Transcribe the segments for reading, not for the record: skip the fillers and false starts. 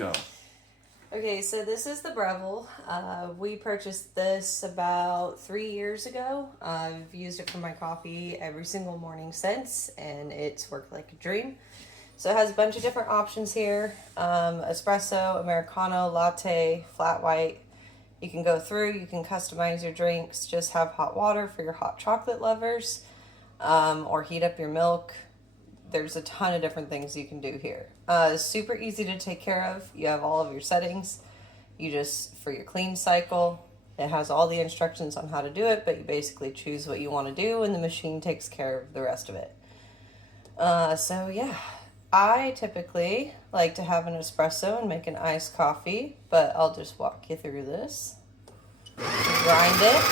Go. Okay, so this is the Breville. We purchased this about 3 years ago. I've used it for my coffee every single morning since, and it's worked like a dream. So it has a bunch of different options here. Espresso, Americano, latte, flat white. You can go through, you can customize your drinks, just have hot water for your hot chocolate lovers, or heat up your milk. There's a ton of different things you can do here. Super easy to take care of. You have all of your settings. You just, for your clean cycle, it has all the instructions on how to do it, but you basically choose what you want to do and the machine takes care of the rest of it. So yeah, I typically like to have an espresso and make an iced coffee, but I'll just walk you through this. Grind it.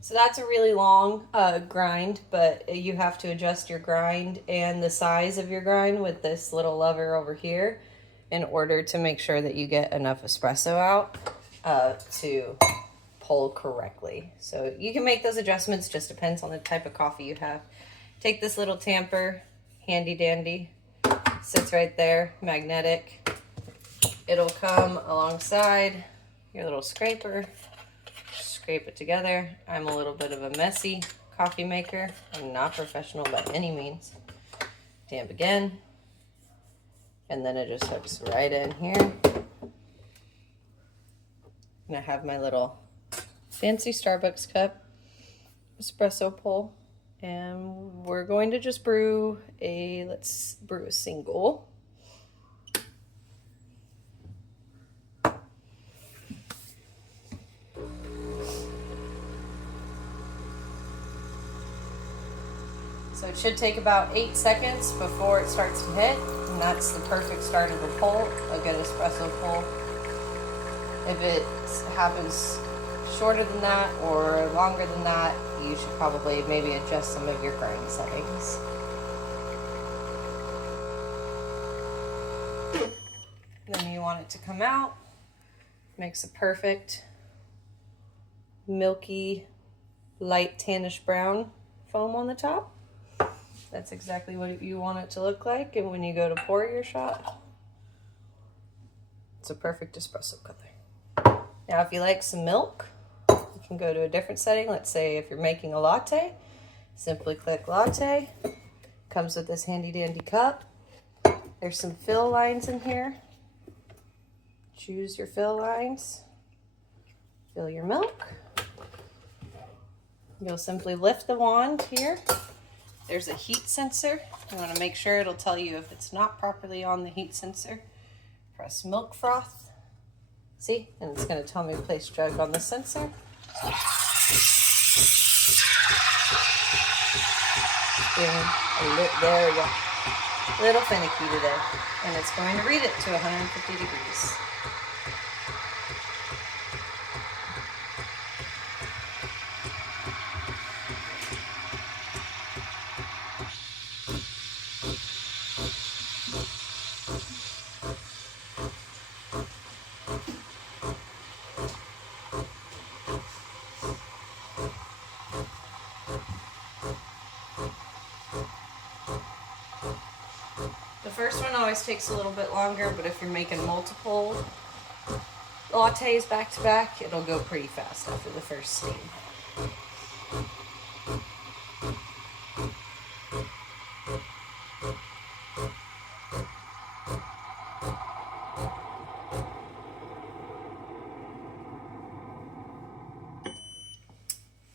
So that's a really long grind, but you have to adjust your grind and the size of your grind with this little lever over here in order to make sure that you get enough espresso out to pull correctly. So you can make those adjustments, just depends on the type of coffee you have. Take this little tamper, handy dandy, sits right there, magnetic. It'll come alongside your little scraper. Scrape it together. I'm a little bit of a messy coffee maker. I'm not professional by any means. Tamp again. And then it just hooks right in here. And I have my little fancy Starbucks cup, espresso pull. And we're going to just let's brew a single. So it should take about 8 seconds before it starts to hit, and that's the perfect start of a pull, a good espresso pull. If it happens shorter than that or longer than that, you should probably maybe adjust some of your grind settings. Then you want it to come out, makes a perfect milky, light tannish brown foam on the top. That's exactly what you want it to look like, and when you go to pour your shot, it's a perfect espresso color. Now if you like some milk, you can go to a different setting. Let's say if you're making a latte, simply click latte. Comes with this handy dandy cup. There's some fill lines in here. Choose your fill lines. Fill your milk. You'll simply lift the wand here. There's a heat sensor. You want to make sure it'll tell you if it's not properly on the heat sensor. Press milk froth. See? And it's going to tell me to place jug on the sensor. There we go. A little finicky today. And it's going to read it to 150 degrees. The first one always takes a little bit longer, but if you're making multiple lattes back to back, it'll go pretty fast after the first steam.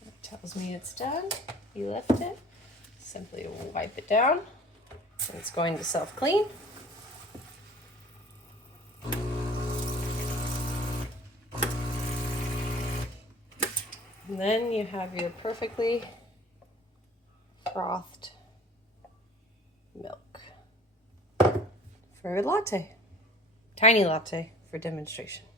That tells me it's done. You lift it, simply wipe it down. And it's going to self-clean. And then you have your perfectly frothed milk for a latte. Tiny latte for demonstration.